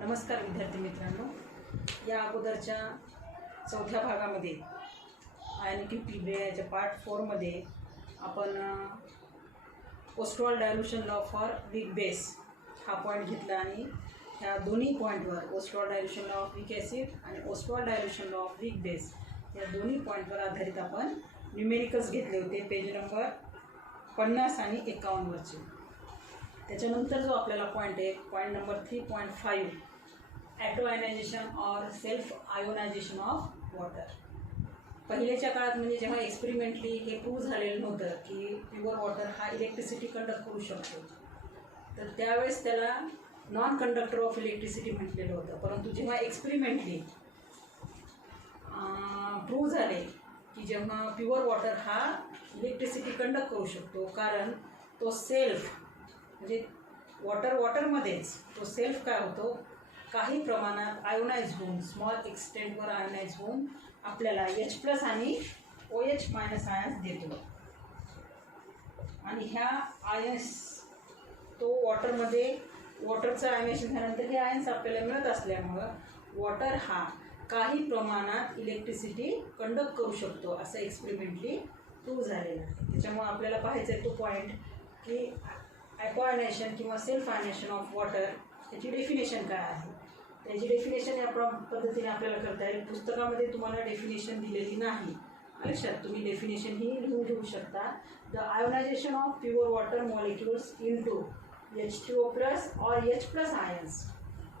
नमस्कार विद्यार्थी मित्रांनो, या अगोदरच्या चौथ्या भागामध्ये आयनिक प्रक्रियेच्या पार्ट 4 मध्ये आपण Ostwald dilution law for weak base हा पॉईंट घेतला आणि ह्या दोन्ही पॉईंटवर Ostwald dilution law of weak acid आणि Ostwald dilution law of weak base या दोन्ही पॉईंटवर आधारित आपण न्यूमेरिकल्स घेतले होते पेज नंबर 50 आणि 51 वरचे. त्याच्यानंतर जो आपल्याला पॉईंट आहे point number 3.5 auto ionization or self ionization of water. पहिल्याच्या काळात म्हणजे जेव्हा एक्सपेरिमेंटली हे प्रूव्ह झालेलं नव्हतं की प्युअर वॉटर हा इलेक्ट्रिसिटी कंडक्ट करू शकतो, तर त्यावेळेस त्याला नॉन कंडक्टर ऑफ इलेक्ट्रिसिटी म्हटलेलं होतं. परंतु जेव्हा एक्सपेरिमेंटली प्रूव्ह झाले की जेव्हा प्युअर वॉटर हा इलेक्ट्रिसिटी कंडक्ट करू शकतो, कारण तो सेल्फ म्हणजे वॉटरमध्येच तो सेल्फ काय होतो, काही प्रमाणात आयोनाइज होऊन स्मॉल एक्सटेंटवर आयोनाइज होऊन आपल्याला H+ आणि OH- आयन्स देतो. आणि ह्या आयन्स तो वॉटरचं आयनेशन झाल्यानंतर हे आयन्स आपल्याला मिळत असल्यामुळं वॉटर हा काही प्रमाणात इलेक्ट्रिसिटी कंडक्ट करू शकतो असं एक्सपेरिमेंटली प्रूव्ह झालेलं आहे. त्याच्यामुळे आपल्याला पाहायचं आहे तो पॉईंट की ॲटो आयनेशन किंवा सेल्फ आयनेशन ऑफ वॉटर त्याची डेफिनेशन काय आहे. त्याची डेफिनेशन या पद्धतीने आपल्याला करता येईल. पुस्तकामध्ये तुम्हाला डेफिनेशन दिलेली नाही, लक्षात तुम्ही डेफिनेशन ही लिहून घेऊ शकता. The ionization of pure water molecules into H2O+ और H+ आयन्स.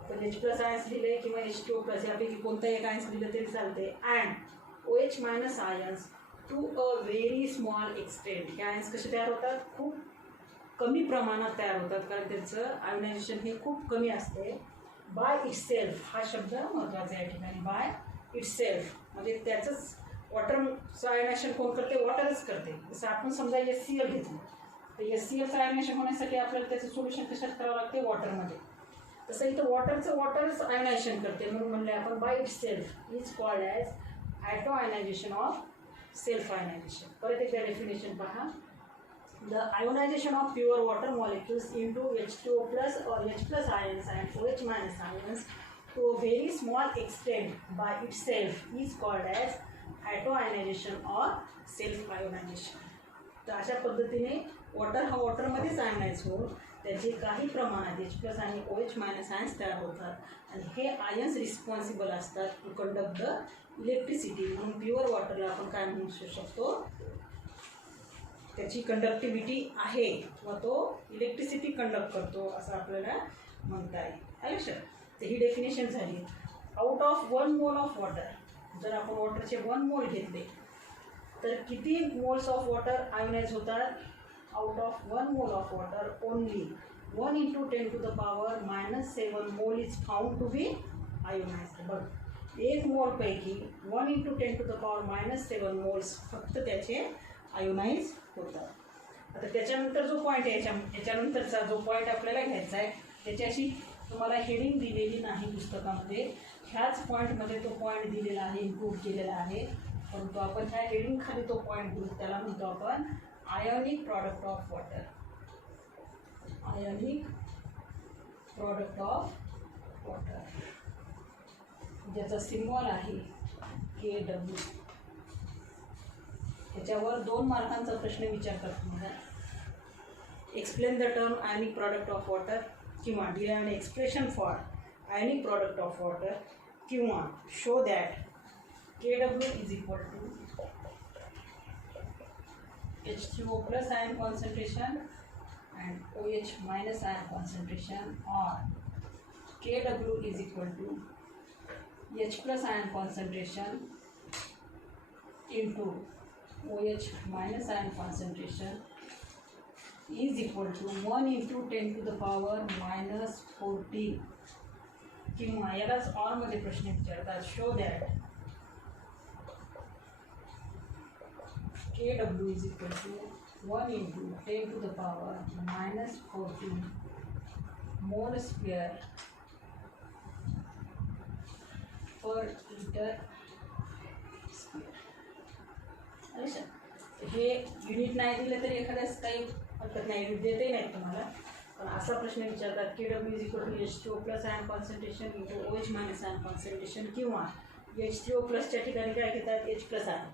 आपण H+ आयन्स दिले किंवा H2O+ यापैकी कोणता एक आयन्स दिलं तरी चालते. And OH- ions to a very small extent. हे आयन्स कसे तयार होतात, खूप कमी प्रमाणात तयार होतात, कारण त्यांचं आयोनायझेशन हे खूप कमी असते. बाय इटसेल्फ हा शब्द महत्त्वाचा आहे या ठिकाणी. बाय इटसेल्फ म्हणजे त्याचंच वॉटरचं आयोनायझेशन कोण करते, वॉटरच करते. जसं आपण समजा HCl घेतलं तर HClचं आयोनायझेशन होण्यासाठी आपल्याला त्याचं सोल्युशन कशात करावं लागते, वॉटरमध्ये. तसं इथं वॉटरच आयोनायझेशन करते, म्हणून म्हणले आपण by itself is called as auto ionization of self ionization. परत एकदा डेफिनेशन पहा. The ionization of pure water molecules into H2O+ or H+ ions and OH- ions to a very small extent by itself is called as atoionization or self ionization. तर अशा पद्धतीने water हा वॉटरमध्येच ionise होऊन त्याचे काही प्रमाणात H+ आणि OH- ions तयार होतात आणि हे आयन्स रिस्पॉन्सिबल असतात टू कंडक्ट द इलेक्ट्रिसिटी. म्हणून प्युअर वॉटरला आपण काय म्हणू शकतो, त्याची कंडक्टिव्हिटी आहे किंवा तो इलेक्ट्रिसिटी कंडक्ट करतो असं आपल्याला म्हणता येईल. लक्षात. तर ही डेफिनेशन झाली. Out of 1 mole of water, जर आपण वॉटरचे 1 मोल घेतले तर किती मोल्स ऑफ वॉटर आयोनाइज होतात. Out of 1 mole of water only 1 × 10⁻⁻7 mole is found to be ionized. बघ, 1 मोलपैकी 1 × 10⁻⁻7 मोल्स फक्त त्याचे आयोनाइज होतात. आता त्याच्यानंतर जो पॉईंट आहे याच्यानंतरचा जो पॉईंट आपल्याला घ्यायचा आहे त्याच्याशी तुम्हाला हेडिंग दिलेली नाही पुस्तकामध्ये. ह्याच पॉईंटमध्ये तो पॉईंट दिलेला आहे, इन्क्लूड केलेला आहे, परंतु आपण ह्या हेडिंग खाली तो पॉईंट घेऊ. त्याला म्हणतो आपण ionic product of water. Ionic product of water ज्याचा सिम्बॉल आहे KW. त्याच्यावर 2 मार्कांचा प्रश्न विचारतात तुम्हाला. Explain the term ionic product of water किंवा derive an expression for ionic product of water किंवा show that KW is equal to H2O+ ion concentration and OH- ion concentration और KW is equal to H+ ion concentration into OH- ion concentration is equal to 1 × 10⁻⁻14 किंवा यालाच ऑरमध्ये प्रश्न विचारतात. Show that KW is equal to 1 × 10⁻⁻14 mole square per litre square. हे unit नाही दिलं तरी एखाद्याच काही हरकत नाही, युनिट देते नाही तुम्हाला. पण असा प्रश्न विचारतात KW is equal to H2O plus ion concentration into OH minus ion concentration, किंवा H3O प्लसच्या ठिकाणी काय घेतात H plus ion.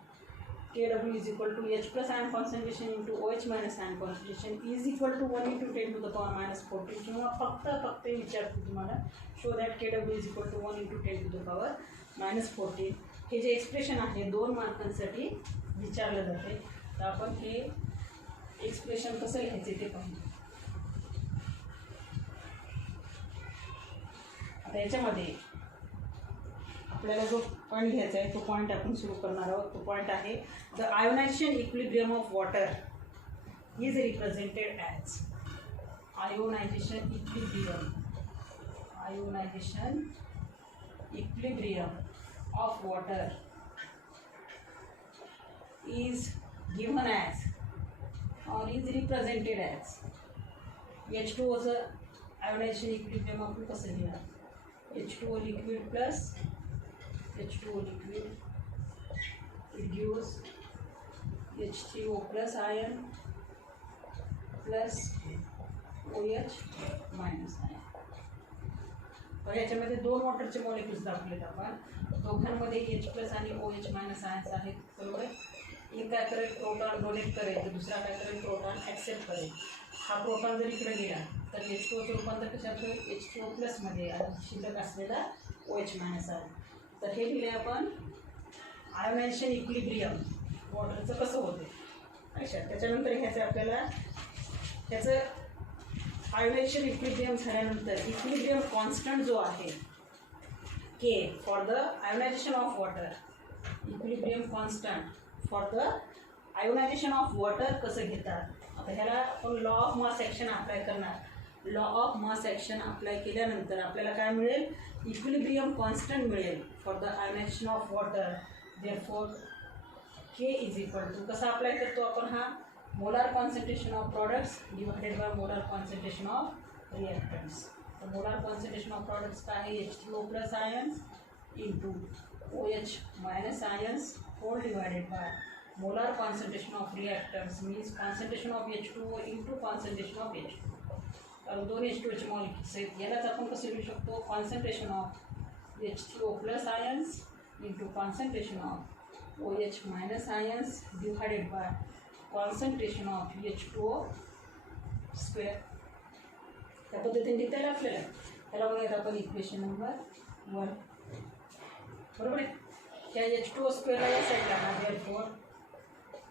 KW is equal to H plus ion concentration into OH minus ion concentration is equal to 1 into 10 to the power minus 14, किंवा फक्त विचारतो तुम्हाला show that KW is equal to 1 into 10 to the power minus 14. हे जे expression आहे 2 मार्कांसाठी विचारलं जाते. तर आपण हे एक्सप्रेशन कसं लिहायचे ते पाहू. आता याच्यामध्ये आपल्याला जो पॉईंट घ्यायचा आहे तो पॉईंट आपण सुरू करणार आहोत. तो पॉईंट आहे the ionization equilibrium of water is represented as ionization equilibrium of water is given as or is represented as H2O चं आयोनायझेशन इक्विलिब्रियम आपण कसं लिहिणार. H2O liquid plus H2O liquid it gives H3O plus ion plus OH minus ion. तर याच्यामध्ये 2 वॉटरचे molecules दाखवलेत आपण. दोघांमध्ये H plus आणि OH मायनस आयन्स आहेत, बरोबर आहे. एक काय करेल प्रोटॉन डोनेट करेल तर दुसरा काय करेल प्रोटॉन ॲक्सेप्ट करेल. हा प्रोटॉन जर इकडे गेला तर H2O चं रूपांतर कशात होईल H2O प्लसमध्ये आणि शिल्लक असलेला OH मायनस आयन. तर हे लिहिले आपण आयोनायझेशन इक्विलिब्रियम वॉटरचं कसं होते. अच्छा, त्याच्यानंतर घ्यायचं आपल्याला ह्याचं आयोनायझेशन इक्विलिब्रियम झाल्यानंतर इक्विलिब्रियम कॉन्स्टंट जो आहे K for the ionization of water, equilibrium constant for the ionization of water कसं घेतात. आता ह्याला आपण law of mass action apply करणार. Law of mass action apply केल्यानंतर आपल्याला काय मिळेल इक्विलिब्रियम कॉन्स्टंट मिळेल for the ionization of water. Therefore K is equal to कसं अप्लाय करतो आपण हा molar concentration of products divided by molar concentration of रिएक्टन्ट्स. तर मोलार कॉन्सन्ट्रेशन ऑफ प्रॉडक्ट्स काय आहे H2O plus ions into OH minus ions whole divided by molar concentration of reactants means concentration of H2O into concentration of H2O. तर 2 H2O चे molecules आहेत. यालाच आपण कसं लिहू शकतो concentration of H3O plus ions into concentration of OH minus ions divided by concentration of H2O square. त्या पद्धतीने लिहिता येईल आपल्याला. त्याला बघूयात आपण इक्वेशन नंबर 1, बरोबर आहे. त्या H2O स्क्वेअरला या साईडला ना therefore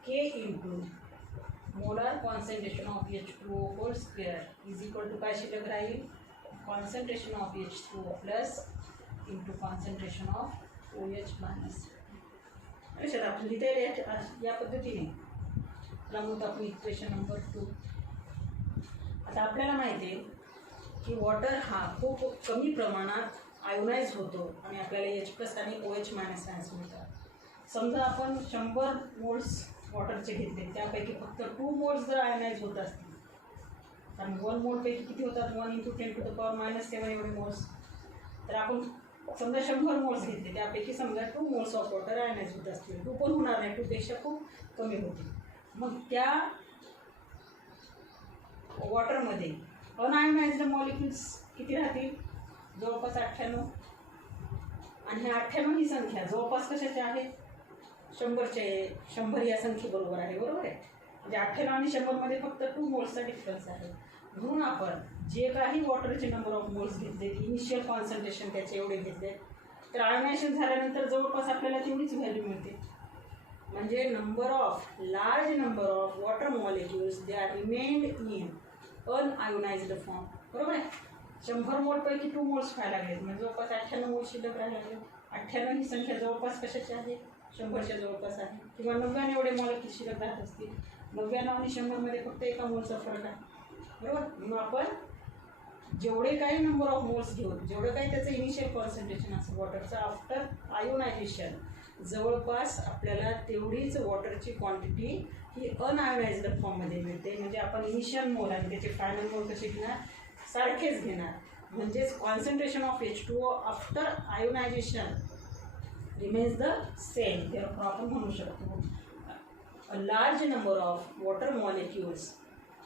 K into molar concentration of H2O whole square is equal to काय शिल्लक राहील concentration of H2O plus into concentration of OH minus. अच्छा, आपण लिहिता येईल या पद्धतीने. त्यामुळे आपण इक्वेशन नंबर 2. आता आपल्याला माहिती आहे की वॉटर हा खूप कमी प्रमाणात आयोनाइज होतो आणि आपल्याला H प्लस आणि OH मायनस आयन्स मिळतात. समजा आपण 100 मोल्स वॉटरचे घेतले, त्यापैकी फक्त 2 मोल्स जर आयोनाइज होत असतील, कारण 1 मोलपैकी किती होतात 1 into 10 to the power minus 7 एवढे मोल्स. तर आपण समजा 100 मोल्स घेतले, त्यापैकी समजा 2 मोल्स ऑफ वॉटर आयोनाइज होत असतील. 2 पण होणार नाही, 2 पेक्षा खूप कमी होतील. मग त्या वॉटरमध्ये अनआयोनाइज्ड मॉलिक्युल्स किती राहतील जवळपास 98. आणि हे 98 ही संख्या जवळपास कशाची आहे 100 या संख्येबरोबर आहे, बरोबर आहे. म्हणजे 98 आणि 100मध्ये फक्त 2 मोल्सचा डिफरन्स आहे. म्हणून आपण जे काही वॉटरचे नंबर ऑफ मोल्स घेतले, इनिशियल कॉन्सन्ट्रेशन त्याचे एवढे घेतले, तर आयोनायझेशन झाल्यानंतर जवळपास आपल्याला तेवढीच व्हॅल्यू मिळते. म्हणजे large number of water molecules they are remained in unionised form, बरोबर आहे. 100 मोलपैकी 2 मोल्स व्हायला लागलेत, म्हणजे जवळपास 98 मोल्स शिल्लक राहायला लागले. 98 ही संख्या जवळपास कशाची आहे 100च्या जवळपास आहे. किंवा 99 एवढे मॉलिक्युल शिल्लक राहत असतील. 99 आणि 100मध्ये फक्त एका मोलचा फरक आहे, बरोबर. म्हणून आपण जेवढे काही नंबर ऑफ मोल्स घेऊ, जेवढं काही त्याचं इनिशियल कॉन्सन्ट्रेशन असेल वॉटरचं आफ्टर आयोनायझेशन, जवळपास आपल्याला तेवढीच वॉटरची क्वांटिटी ही अनआयोनाइज्ड फॉर्ममध्ये मिळते. म्हणजे आपण इनिशियल मोल आणि त्याचे फायनल मोल कसे घेणार सारखेच घेणार. म्हणजेच concentration of H2O after ionization remains the same. तेव्हा आपण म्हणू शकतो a large number of water molecules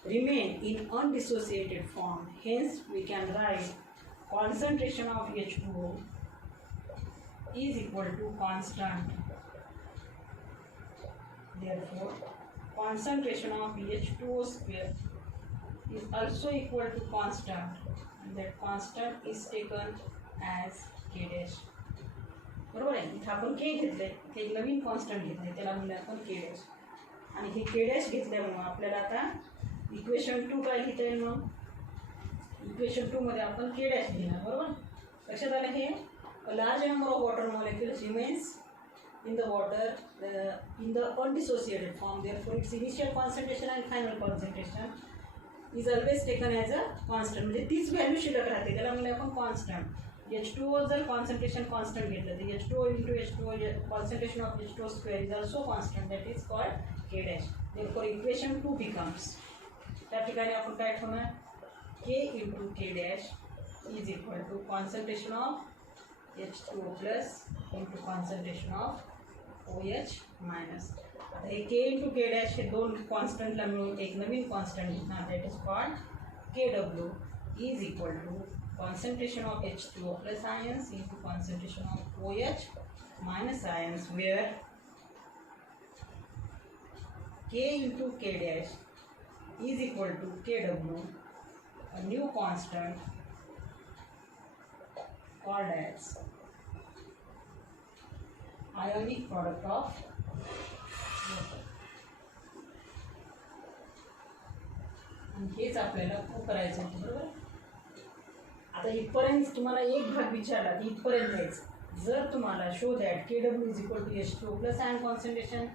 remain in undissociated form. Hence, we can write concentration of H2O is equal to constant. Therefore, concentration of H2O square is also equal to constant, and that constant is taken as K dash. बरोबर आहे. इथं आपण K घेतलंय, इथे एक नवीन constant घेतलंय, त्याला म्हणलं आपण K डॅश. आणि हे K डॅश घेतल्यामुळे आपल्याला आता इक्वेशन 2 काय लिहिता येईल? मग इक्वेशन 2 मध्ये आपण K डॅश लिहिणार. बरोबर. लक्षात आलं. हे large number of water molecules remains in the water in the undissociated form. Therefore, its initial concentration and final concentration is always taken as a constant. म्हणजे तीच व्हॅल्यू शिल्लक राहते, त्याला म्हणलं आपण कॉन्स्टंट. H2O जर कॉन्सन्ट्रेशन कॉन्स्टंट घेतलं तर H2O into H2O concentration of H2O square is also constant, that is called K dash. Therefore, equation 2 becomes, त्या ठिकाणी आपण काय ठेवणार? K into K dash is equal to concentration of H2O plus into concentration of OH minus. आता हे K into K dash हे दोन कॉन्स्टंटला मिळून एक नवीन कॉन्स्टंट घेणार, that is called KW is equal to concentration of H2O plus ions into concentration of OH minus ions, where K into K dash is equal to KW, a new constant called as ionic product of water. आणि हेच आपल्याला prove करायचं होतं. बरोबर. आता इथपर्यंत तुम्हाला एक भाग विचारला की इथपर्यंत यायचं. जर तुम्हाला show that KW is equal to H2O plus ion concentration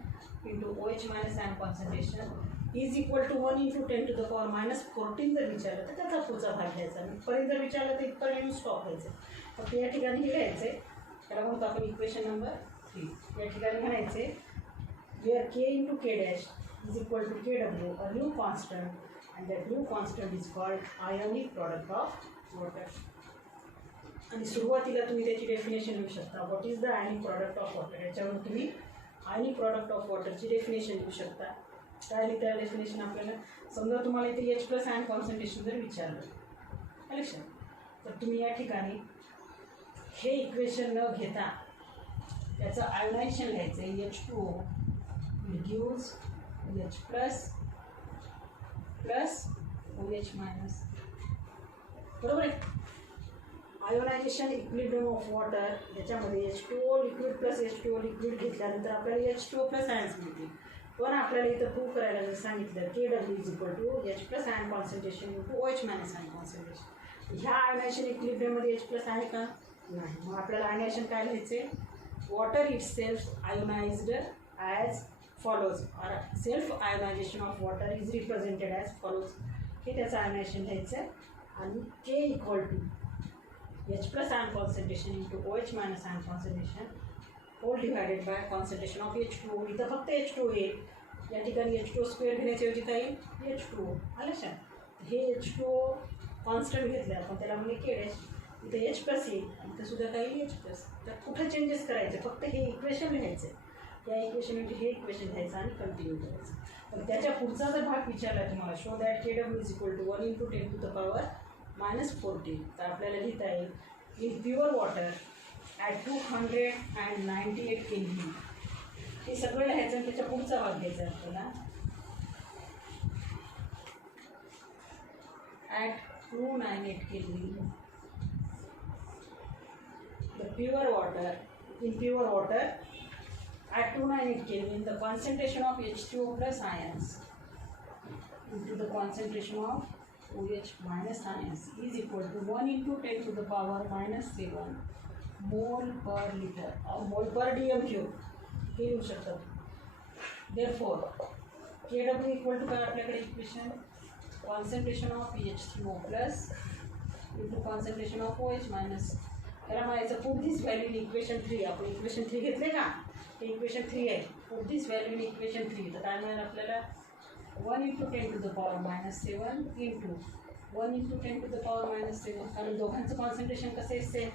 into OH minus ion concentration is equal to 1 into 10 to the power minus 14 जर विचारलं तर त्याचा पुढचा भाग घ्यायचा. इथपर्यंत जर विचारलं तर इथपर्यंत येऊन स्टॉप व्हायचं. फक्त या ठिकाणी हे घ्यायचं आहे, त्याला म्हणतो आपण इक्वेशन नंबर 3. या ठिकाणी म्हणायचे where K into K dash is equal to KW, a new constant, and that new constant is called ionic product of water. आणि सुरुवातीला तुम्ही त्याची डेफिनेशन लिहू शकता. What is the ionic product of water. याच्यावर तुम्ही आयनिक प्रॉडक्ट ऑफ वॉटरची डेफिनेशन लिहू शकता. काय लिहिता डेफिनेशन आपल्याला? समजा तुम्हाला इथे H प्लस आयन कॉन्सन्ट्रेशन जर विचारलं लक्षात, तर तुम्ही या ठिकाणी हे इक्वेशन न घेता त्याचं आयोनायझेशन लिहायचं आहे. H2O gives H plus plus OH minus. बरोबर आहे. आयोनायझेशन इक्विलिब्रियम ऑफ वॉटर, त्याच्यामध्ये H2O liquid plus H2O liquid घेतल्यानंतर आपल्याला H2O प्लस आयन्स मिळतील. पण आपल्याला इथं प्रूव्ह करायला जर सांगितलं KW is equal to H plus ion concentration into OH minus ion concentration. ह्या आयोनायझेशन इक्विलिब्रियममध्ये H प्लस आहे का? नाही. मग आपल्याला आयोनायझेशन काय लिहायचे? वॉटर इट सेल्फ आयोनाइज्ड ॲज फॉलोज, और self ionization of water is represented as follows. हे त्याचं आयोनायझेशन लिहायचं आहे. आणि K equal to H plus ion concentration into OH minus ion concentration whole divided by concentration of H2O. इथं फक्त H2O येईल. या ठिकाणी H2O स्क्वेअर घेण्याच्या ऐवजी काय येईल? H2O. आलं लक्षात. हे H2O कॉन्स्टंट घेतलं आपण, त्याला म्हणजे K डॅश. इथे H प्लस येईल आणि इथं सुद्धा काय येईल? H plus. तर कुठं चेंजेस करायचे? फक्त हे इक्वेशन लिहायचं आहे. त्या इक्वेशन म्हणजे हे इक्वेशन घ्यायचं आणि कंटिन्यू करायचं. पण त्याच्या पुढचा जर भाग विचारला तुम्हाला, show that KW is equal to 1 into 10 to the power minus 14, तर आपल्याला लिहिता येईल in pure water at 298 Kelvin. हे सगळं लिहायचं आणि त्याच्या पुढचा भाग घ्यायचा आपल्याला. At 298 Kelvin the pure water, in pure water at 298 Kelvin the concentration of H2O plus ions into the concentration of OH minus ions is equal to 1 into 10 to the power minus 7 mole per liter or mole per dm cube. हे लिहू शकतात. therefore KW equal to काय आपल्याकडे equation? concentration of H2O plus into concentration of OH minus. त्याला म्हणायचं put this value in equation 3. आपण equation 3 घेतले का? हे इक्वेशन 3 आहे. Put this value in equation 3. तर काय मिळेल आपल्याला? 1 into 10 to the power minus 7 into 1 into 10 to the power minus 7. कारण दोघांचं कॉन्सन्ट्रेशन कसं आहे? Same.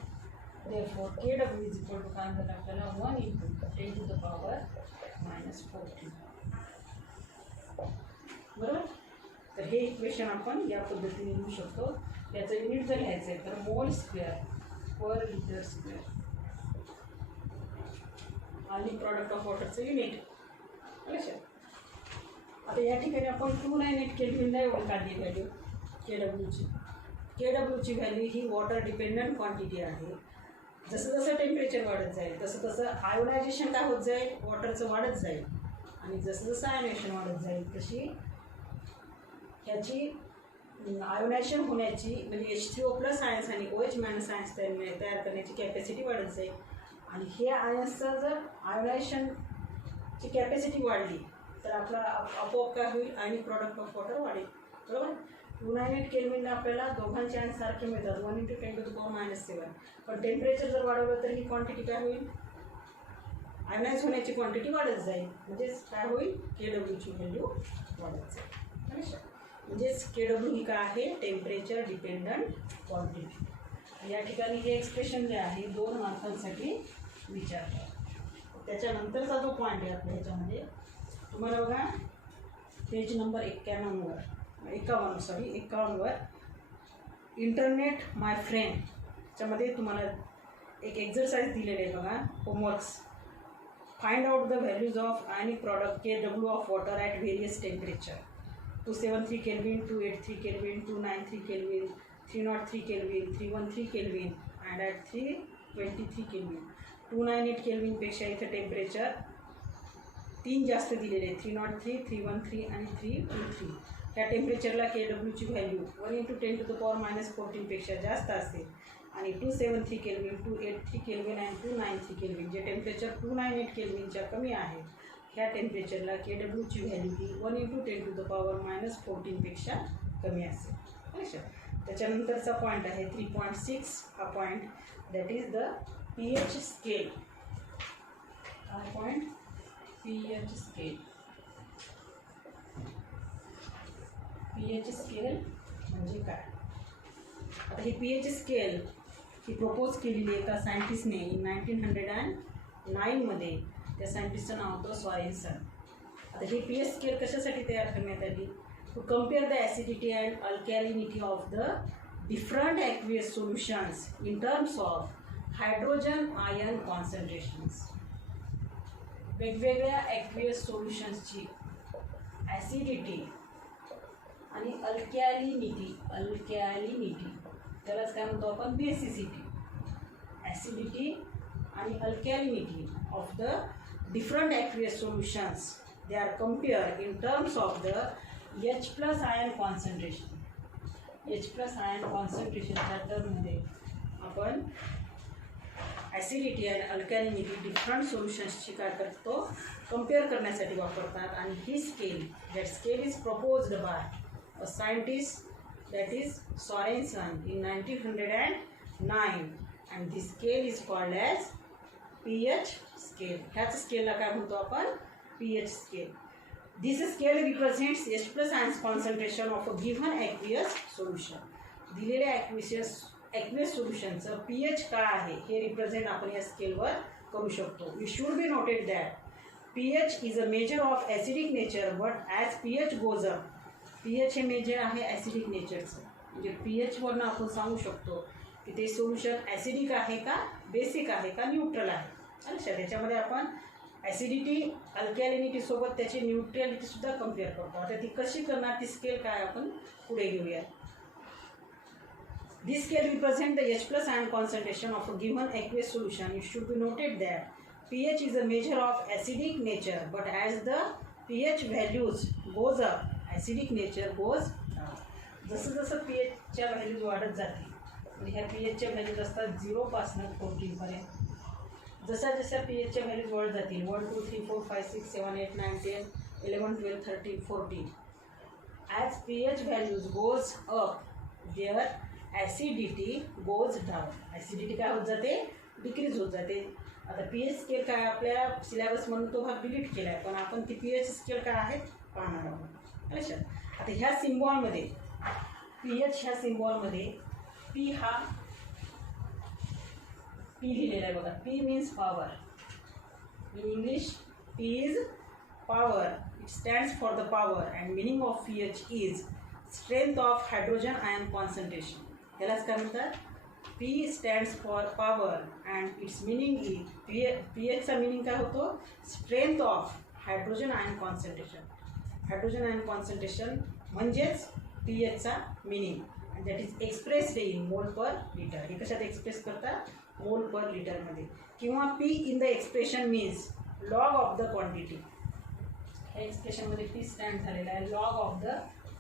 therefore KW is equal to काय मिळेल आपल्याला? 1 into 10 to the power minus 14. बरोबर. तर हे इक्वेशन आपण या पद्धतीने लिहू शकतो. त्याचं युनिट जर घ्यायचं आहे तर मोल स्क्वेअर पर लिटर स्क्वेअर आणि प्रॉडक्ट ऑफ वॉटरचं युनिट. लक्षात. आता या ठिकाणी आपण 298 केल्विनला एवढी काढली व्हॅल्यू केडब्ल्यूची व्हॅल्यू ही वॉटर डिपेंडंट क्वांटिटी आहे. जसं जसं टेम्परेचर वाढत जाईल तसं तसं आयोनायझेशन काय होत जाईल, वॉटरचं वाढत जाईल. आणि जसं जसं आयोनायझेशन वाढत जाईल तशी ह्याची आयोनायझेशन होण्याची म्हणजे H3O+ आयन्स आणि OH- आयन्स तयार करण्याची कॅपॅसिटी वाढत जाईल. आणि हे आयन्सचं जर आयोनायझेशनची कॅपॅसिटी वाढली तर आपला आपोआप काय होईल, आणि प्रॉडक्ट ऑफ वॉटर वाढेल. बरोबर. 298 केल्विनला आपल्याला दोघांचे आयन्स सारखे मिळतात 1 × 10⁻⁷. पण टेम्परेचर जर वाढवलं तर ही क्वांटिटी काय होईल, आयोनाइज होण्याची क्वांटिटी वाढत जाईल. म्हणजेच काय होईल, केडब्ल्यूची व्हॅल्यू वाढत जाईल. म्हणजेच केडब्ल्यू ही काय आहे, टेम्परेचर डिपेंडंट क्वांटिटी. या ठिकाणी हे एक्सप्रेशन जे आहे 2 मार्कांसाठी विचारतात. त्याच्यानंतरचा जो पॉईंट आहे आपल्या ह्याच्यामध्ये तुम्हाला बघा पेज नंबर 51वर इंटरनेट माय फ्रेंड त्याच्यामध्ये तुम्हाला एक एक्झरसाइज दिलेले आहे बघा, homeworks. Find out the values of ionic product KW of water at various temperature 273 kelvin, 283 kelvin, 293 kelvin, 303 kelvin, 313 kelvin and at 323 kelvin. 298 केल्विनपेक्षा इथं टेम्परेचर 3 जास्त दिलेले आहे, 303, 313 आणि 323. ह्या टेम्परेचरला KWची व्हॅल्यू 1 × 10⁻14 पेक्षा जास्त असेल. आणि 273 केल्विन, 283 केल्विन आणि 293 केल्विन जे टेम्परेचर 298 केल्विनच्या कमी आहे, ह्या टेम्परेचरला KWची व्हॅल्यू ही 1 × 10⁻14 पेक्षा कमी असेल. लक्षात. त्याच्यानंतरचा पॉईंट आहे 3.6 हा point, that is the pH scale. हा point pH scale. pH scale म्हणजे काय. आता ही pH स्केल ही प्रपोज केलेली एका सायंटिस्टने 1909 मध्ये. त्या सायंटिस्टचं नाव होतं सॉरेन्सन. आता ही pH स्केल कशासाठी तयार करण्यात आली, to compare the acidity and alkalinity of the different aqueous solutions in terms of hydrogen ion concentrations. वेगवेगळ्या ॲक्वियस सोल्युशन्सची ॲसिडिटी आणि अल्कॅलिनिटी त्यालाच काय म्हणतो आपण, बेसिसिटी. ॲसिडिटी आणि alkalinity of the different aqueous solutions they are compare in terms of the H+ ion concentration. H+ ion कॉन्सन्ट्रेशनच्या टर्ममध्ये आपण ॲसिडिटी आणि अल्कॅलिनिटी डिफरंट सोल्युशन्सची काय करतो, कम्पेअर करण्यासाठी वापरतात. आणि ही scale, that scale is proposed by a scientist that is Sorensen in 1909 and this scale is called as pH scale. ह्याच स्केलला काय म्हणतो आपण, pH scale. This scale represents H+ ions concentration of a given aqueous solution. दिलेल्या aqueous सोल्युशनचं pH काय आहे हे represent आपण या स्केलवर करू शकतो. We should be noted that pH is a measure of acidic nature, but as pH goes up, pH हे मेजर आहे ॲसिडिक नेचरचं. म्हणजे pH वरनं आपण सांगू शकतो की ते सोल्युशन ॲसिडिक आहे का, बेसिक आहे का, न्यूट्रल आहे. अच्छा, त्याच्यामध्ये आपण ॲसिडिटी अल्कॅलिनिटीसोबत त्याची न्यूट्रॅलिटीसुद्धा कम्पेअर करतो. आता ती कशी करणार, ती स्केल काय आपण पुढे घेऊया. This scale represents the H+ ion concentration of a given aqueous solution. It should be noted that pH is a measure of acidic nature, but as the pH values goes up, acidic nature goes. जसं जसं pHच्या values वाढत जाते, म्हणजे ह्या pHच्या values असतात 0 पासून 14 पर्यंत. जशा जशा pHच्या व्हॅल्यूज वाढत जातील 1 2 3 4 5 6 7 8 9 10 11 12 13 14, as pH values goes up their acidity goes down. Acidity काय होत जाते, डिक्रीज होत जाते. आता pH स्केल काय आपल्या सिलेबस म्हणून तो भाग डिलीट केला आहे, पण आपण ती pH स्केल काय आहे पाहणार आहोत. अच्छा, आता ह्या सिम्बॉलमध्ये pH ह्या सिम्बॉलमध्ये P हा P लिहिलेला आहे बघा. P means power. In English P is power. It stands for the power and meaning of pH is strength of hydrogen ion concentration. यालाच काय म्हणतात? P stands for power and its meaning is पीएचचा meaning काय होतो? Strength of hydrogen ion concentration. Hydrogen ion concentration म्हणजेच पीएचचा meaning, and that is expressed in mole per litre. हे कशात एक्सप्रेस करतात? मोल पर लिटरमध्ये. किंवा P in the expression means log of the quantity. ह्या एक्सप्रेशनमध्ये पी स्टँड झालेला आहे लॉग ऑफ द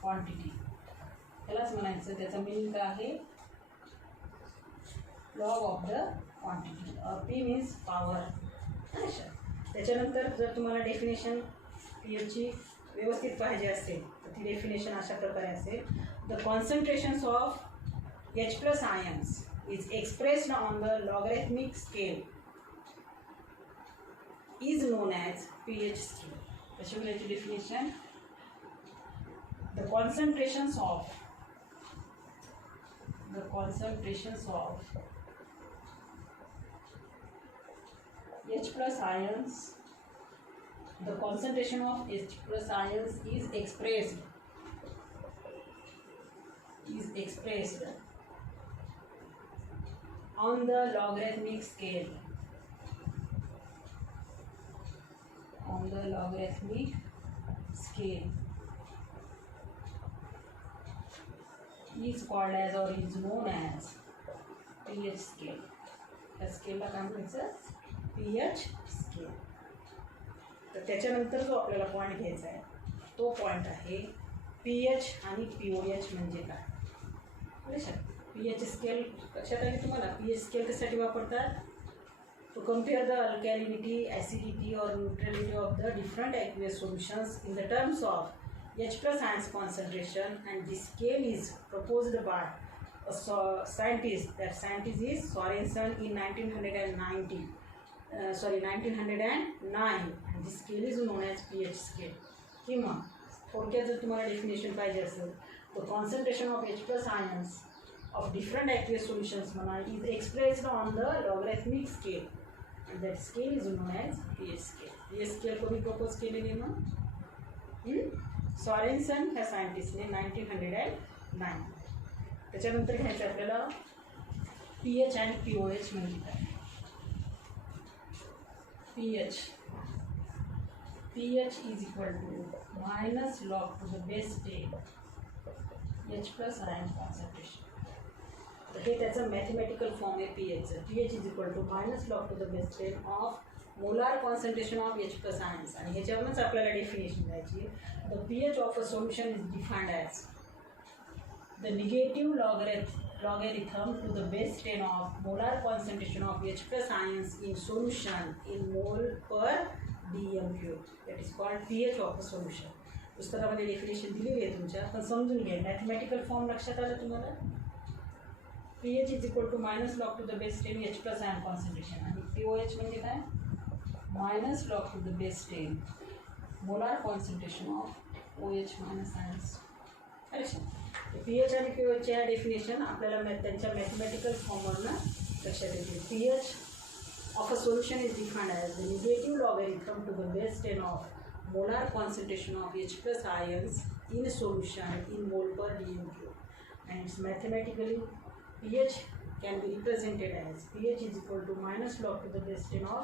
क्वांटिटी. त्यालाच म्हणायचं, त्याचा मिनिंग काय आहे? Log of the quantity. P means power. त्याच्यानंतर जर तुम्हाला डेफिनेशन पीएचची व्यवस्थित पाहिजे असेल तर ती डेफिनेशन अशा प्रकारे असेल. The concentrations of H plus ions is expressed on the logarithmic scale is known as pH scale. कशी होईल याची definition? The concentrations of H plus ions, the concentration of H plus ions is expressed on the logarithmic scale. Is called as or is known as pH scale. त्या स्केलला काय म्हणायचं? pH scale. तर त्याच्यानंतर जो आपल्याला पॉईंट घ्यायचा आहे तो पॉईंट आहे pH आणि pOH म्हणजे काय. pH स्केल लक्षात आली तुम्हाला? pH स्केल कशासाठी वापरतात? टू कम्पेअर द अल्कॅलिनिटी, ॲसिडिटी और neutrality of the different aqueous solutions in the terms of H plus ions concentration, and this scale is proposed by a scientist. That scientist is Sorensen in 1909, and this scale is known as pH scale. किंवा थोडक्यात जर तुम्हाला definition पाहिजे असेल तर concentration of H plus ions of different aqueous solutions म्हणा is expressed on the logarithmic scale, and that scale is known as pH scale. pH scale कोणी propose केलेली मग? सॉरेन्सन ह्या सायंटिस्टने 1909. त्याच्यानंतर घ्यायचं आपल्याला पीएच आणि पीओएच म्हणजे काय. PH is equal to minus log to the base 10 H plus ion concentration. तर हे त्याचं मॅथमॅटिकल फॉर्म आहे पीएचचं. PH is equal to minus log to the base 10 of molar concentration of H plus ions. आणि ह्याच्यावरूनच आपल्याला definition द्यायची. The pH of a solution is defined as the negative logarithm to the base 10 of molar concentration of H plus ions in solution in mole per dm cube. That is called pH of a solution. पुस्तकामध्ये definition दिलेली आहे तुमच्या, पण समजून घ्या. Mathematical form लक्षात आलं तुम्हाला? pH is equal to minus log to the base 10 H plus ion concentration. आणि pOH म्हणजे काय? Minus log to the base 10 molar concentration of OH minus ions. PH आणि पीओएचच्या डेफिनेशन आपल्याला त्यांच्या मॅथमॅटिकल फॉर्मवरनं लक्षात येते. PH of a solution is defined as the negative logarithm to the base 10 of molar concentration of H plus ions in solution in mole per dm cube. And it's mathematically pH can be represented as pH is equal to minus log to the base 10 of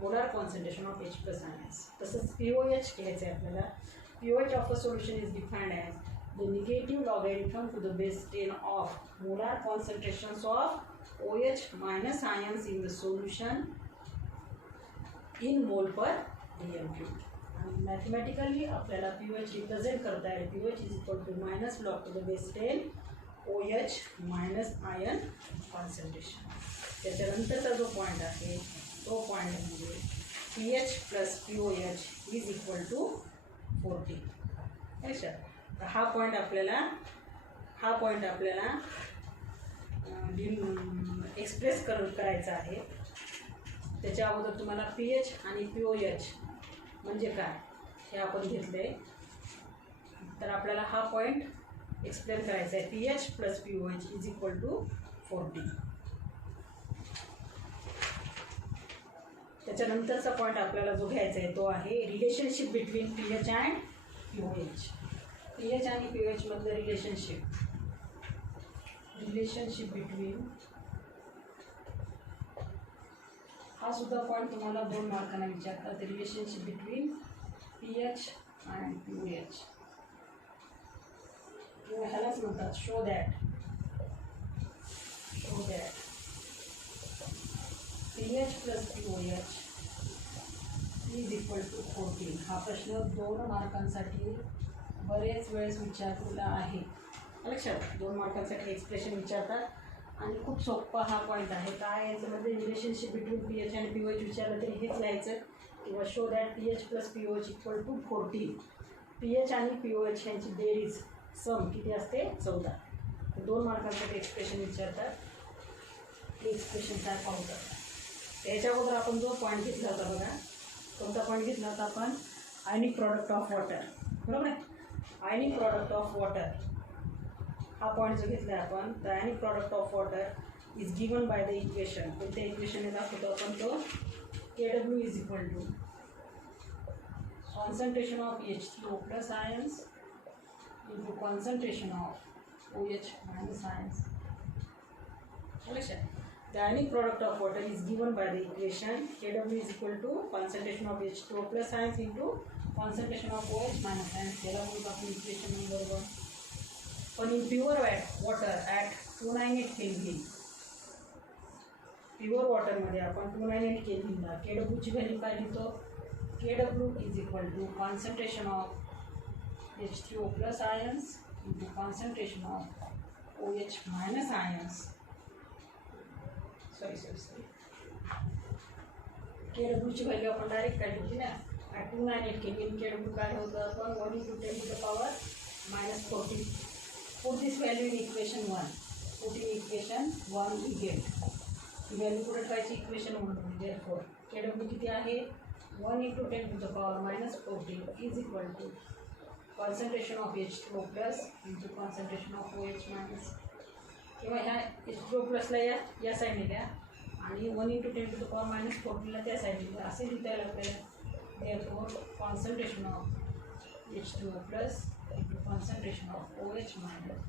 molar concentration of H plus ions. तसंच pOH घ्यायचं आहे आपल्याला. pOH of a solution is defined as the negative logarithm to the base 10 of molar concentrations of OH minus ions in the solution in mole per dm cube. आणि mathematically आपल्याला pOH represent करता येईल. pOH is equal to minus log to the base 10 OH minus ion concentration. त्याच्यानंतरचा जो point आहे तो point म्हणजे pH plus pOH is equal to 40. अच्छा, तर हा पॉईंट आपल्याला एक्सप्रेस करायचा आहे. त्याच्या अगोदर तुम्हाला pH आणि pOH म्हणजे काय हे आपण घेतले. तर आपल्याला हा पॉईंट एक्सप्लेन करायचा आहे. pH plus pOH is equal to 40. त्याच्यानंतरचा पॉईंट आपल्याला जो घ्यायचा आहे तो आहे relationship between pH and pOH. pH आणि pH मधलं रिलेशनशिप बिटवीन, हा सुद्धा पॉईंट तुम्हाला 2 मार्कांना विचारतात. Relationship between pH and pOH, किंवा ह्यालाच म्हणतात show that pH plus pOH is equal to 14. हा प्रश्न 2 मार्कांसाठी बरेच वेळेस विचारलेला आहे. लक्षात, 2 मार्कांसाठी एक्सप्रेशन विचारतात आणि खूप सोपा हा पॉईंट आहे. काय याच्यामध्ये रिलेशनशिप बिटवीन pH आणि pOH विचारलं तरी हेच लिहायचं, किंवा show that pH plus pOH equal to 14. pH आणि pOH यांची बेरीज सम किती असते? 14. 2 मार्कांसाठी एक्सप्रेशन विचारतात. ते एक्सप्रेशन काय पाहू शकतात. त्याच्या अगोदर आपण जो पॉईंट घेतला होता बघा, कोणता पॉईंट घेतला होता आपण? आयनिक प्रॉडक्ट ऑफ वॉटर, बरोबर आहे. आयनिक प्रॉडक्ट ऑफ वॉटर हा पॉईंट जो घेतला आहे आपण, the ionic product of water is given by the equation. कोणत्या इक्वेशनने दाखवतो आपण? तो KW is equal to concentration of H2O plus ions into concentration of OH minus ions. The ionic product of water is given by the equation KW is equal to concentration of H2O plus ions into concentration of OH minus ions. याला म्हणतो आपण equation number 1. पण in pure water at 298 Kelvin, pure वॉटरमध्ये आपण 298 केल्विनला KW ची value काय लिहितो? KW is equal to concentration of H2O plus ions into concentration of OH minus ions. Sorry. KW ची value आपण डायरेक्ट काय लिहिली ना? at 298 Kelvin KW काय होतं? आपण 1 into 10 to the power minus 14. Put this value in equation 1. Put in equation 1 we get. He value पुढे ठेवायची इक्वेशन 1 मध्ये. therefore KW किती आहे? 1 into 10 to the power minus 14 is equal to concentration of H2O plus into concentration of OH minus, किंवा ह्या H2O प्लसला या साईडने द्या आणि 1 into 10 to the power minus 14ला त्या साईडने द्या, असे लिहिता येईल आपल्याला. therefore concentration of H2O plus into concentration of OH minus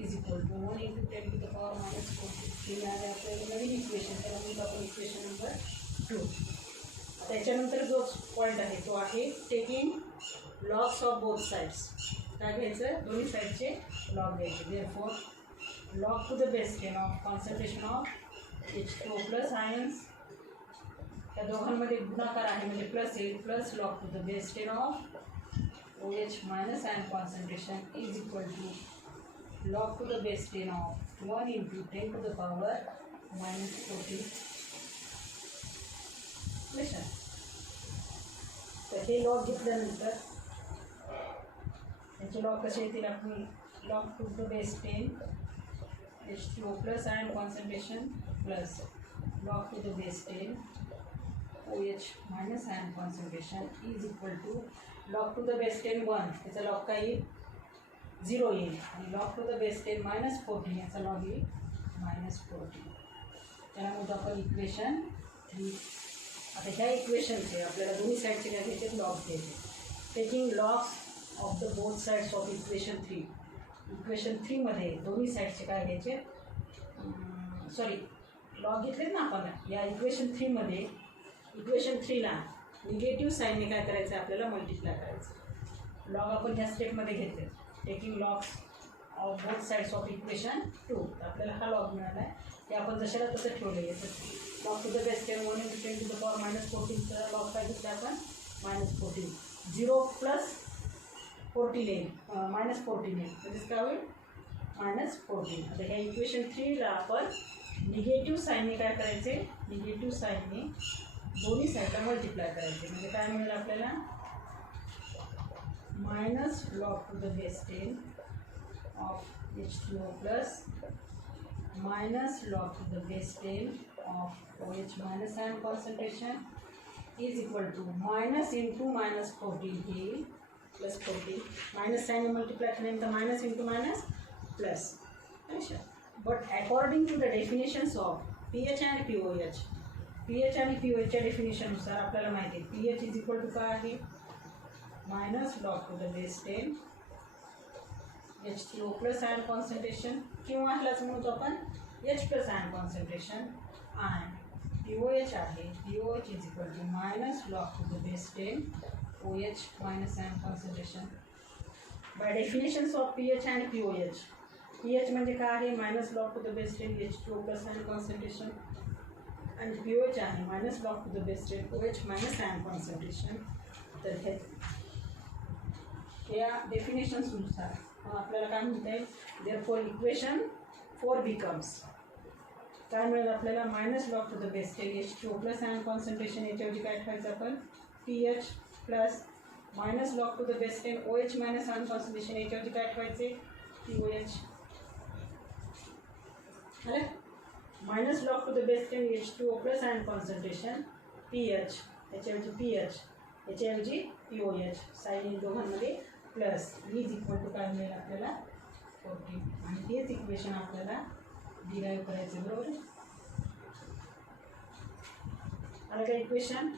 is equal to 1 into 10 to the power minus 14. हे मिळाले आपल्याला नवीन इक्वेशन, त्याला म्हणतो आपण इक्वेशन नंबर 2. त्याच्यानंतर जो पॉईंट आहे तो आहे taking logs of both sides. काय घ्यायचं? दोन्ही साईडचे लॉग घ्यायचे. therefore log to the base 10 of concentration of H2O plus ions, या दोघांमध्ये गुणाकार आहे म्हणजे प्लस येईल, plus log to the base 10 of OH minus ion concentration is equal to log to the base 10 of 1 into 10 to the power minus 14. तर हे log घेतल्यानंतर याचे लॉग कसे येतील? आपण log to the base 10 H2O plus ion concentration plus log to the base 10 OH minus ion concentration is equal to log to the base 10 1, याचा log काय येईल? 0 येईल, आणि log to the base 10 minus 14, याचा log येईल minus 14. त्याला म्हणतो आपण इक्वेशन 3. आता ह्या इक्वेशनचे आपल्याला दोन्ही साईडचे काय घ्यायचे? लॉग घ्यायचे. Taking logs of the both sides of equation 3. Equation 3 मध्ये दोन्ही साईडचे काय घ्यायचे? लॉग घेतलेत ना आपण. या इक्वेशन 3 मध्ये इक्वेशन 3ला निगेटिव्ह साईनने काय करायचं? आपल्याला मल्टिप्लाय करायचं. लॉग आपण ह्या स्टेपमध्ये घेतले, taking logs of both sides of equation 2. तर आपल्याला हा लॉग मिळाला आहे, ते आपण जशाला तसं ठेवलं आहे. Log to the base 10 1 into 10 to the power minus 14चा लॉग काय घेतला आपण? मायनस 14. 0 प्लस 14 येईल, मायनस 14 येईल, म्हणजेच काय होईल? मायनस 14. आता ह्या इक्वेशन 3ला आपण निगेटिव्ह साईनने काय करायचे? निगेटिव्ह साईनने दोन्ही साईडला मल्टिप्लाय करायचे. म्हणजे काय मिळेल आपल्याला? Minus log to the base 10 of H2O plus minus log to the base 10 of OH minus ion concentration is equal to minus into minus 14 here plus 14 minus sign multiplication and the minus into minus plus. But according to the definitions of pH and pOH, pH and pOH च्या definition नुसार आपल्याला माहिती आहे pH is equal to काय आहे? minus log to the base 10 H3O plus ion concentration किंवा ह्यालाच म्हणतो आपण H plus ion concentration ion POH आहे. POH is equal to minus log to the base 10 OH minus ion concentration. By definitions of pH and POH. pH म्हणजे काय आहे minus log to the base 10 H2O plus ion concentration आणि POH आहे minus log to the base 10 OH minus ion concentration. तर या डेफिनेशन्सनुसार आपल्याला काय म्हणता येईल देअरफॉर इक्वेशन 4 बिकम्स काय मिळेल आपल्याला minus log to the base 10 H2O plus ion concentration याच्याऐवजी काय ठेवायचं आपण pH plus minus log to the base 10 OH minus ion concentration याच्याऐवजी काय ठेवायचे POH. अरे minus log to the base 10 H2O plus ion concentration pH याच्याऐवजी pH याच्याऐवजी POH साइन दोघांमध्ये प्लस इज इक्वल टू काय मिळेल आपल्याला 40 आणि तेच इक्वेशन आपल्याला डिराईव्ह करायचं बरोबर आहे. आलं का इक्वेशन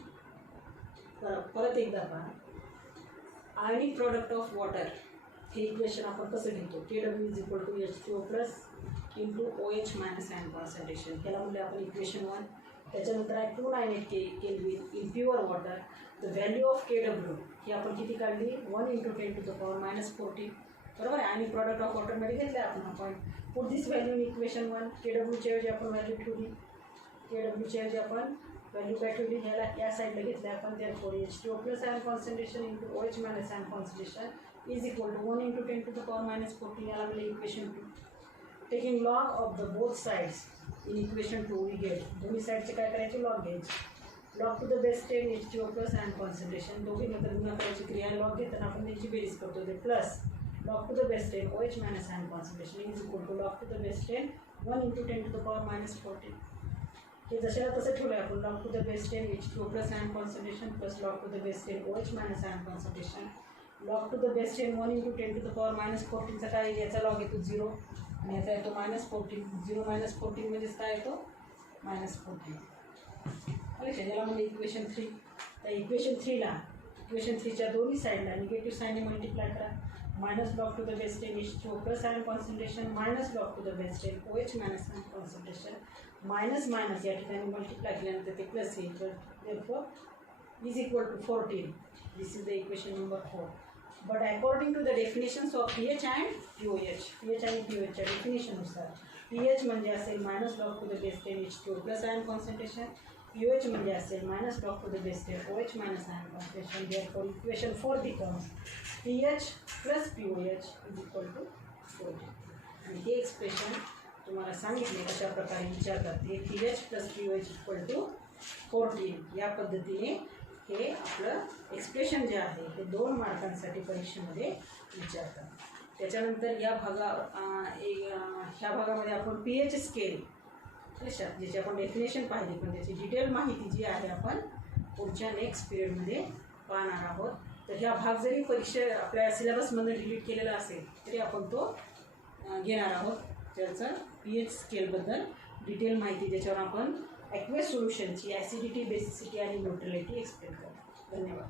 परत एकदा पहा आयनिक प्रॉडक्ट ऑफ वॉटर हे इक्वेशन आपण कसं लिहितो KW is equal to H2O plus into OH minus ion concentration त्याला म्हणले आपण इक्वेशन 1. त्याच्यानंतर आहे 298 kelvin in pure water the value of KW ही आपण किती काढली 1 × 10⁻⁻14 बरोबर आहे. आणि प्रॉडक्ट ऑफ वॉटरमध्ये घेतले आपण put this value in equation 1. KWच्या ऐवजी आपण व्हॅल्यू ठेवली KWच्या ऐवजी आपण व्हॅल्यू काय ठेवली ह्याला या साईडला घेतले आपण therefore H2O plus ion concentration into OH minus ion concentration is equal to 1 × 10⁻⁻14 याला म्हणजे इक्वेशन 2. Taking log of the both sides in equation 2 we get दोन्ही साईडचे काय करायचे लॉग घ्यायचे log to the base 10 H2O plus ion concentration दोघी नंतर गुणाकाराची क्रिया लॉग घेताना आपण त्यांची बेरीज करतो ते plus log to the base 10 OH minus ion concentration is equal to log to the base 10 1 × 10⁻⁻14 हे जशाला तसं ठेवलं आहे आपण log to the base 10 H2O plus ion concentration plus log to the base 10 OH minus ion concentration log to the base 10 1 × 10⁻⁻14 चा काय याचा log येतो 0 आणि याचा येतो -14 0 - 14 म्हणजेच काय येतो -14. याला म्हणजे इक्वेशन 3. तर इक्वेशन 3ला इक्वेशन 3च्या दोन्ही साईडला निगेटिव्ह साईनने मल्टिप्लाय करा minus log to the base 10 H2O plus ion concentration minus log to the base 10 OH minus ion concentration minus minus या ठिकाणी मल्टिप्लाय केल्यानंतर ते प्लस येईल तर therefore is equal to 14. This is the equation number 4. But according to the definitions of pH and POH pH आणि POHच्या डेफिनेशननुसार pH म्हणजे असेल minus log to the base 10 H2O plus ion concentration POH म्हणजे असेल minus log to the base 10 OH minus ion concentration therefore equation 4 becomes pH plus POH is equal to 40. आणि हे expression तुम्हाला सांगितले कशा प्रकारे विचारतात ते pH plus POH equal to 40 या पद्धतीने हे आपलं एक्सप्रेशन जे आहे हे 2 मार्कांसाठी परीक्षेमध्ये विचारतात. त्याच्यानंतर ह्या भागामध्ये आपण pH स्केल ज्याची आपण डेफिनेशन पाहिली पण त्याची डिटेल माहिती जी आहे आपण पुढच्या नेक्स्ट पिरियडमध्ये पाहणार आहोत. तर ह्या भाग जरी परीक्षा आपल्या सिलेबसमध्ये डिलीट केलेला असेल तरी आपण तो घेणार आहोत. त्याचं pH स्केलबद्दल डिटेल माहिती ज्याच्यावर आपण ॲक्वेस सोल्युशनची ॲसिडिटी बेसिसिटी आणि न्यूट्रलिटी एक्सप्लेन करू. धन्यवाद.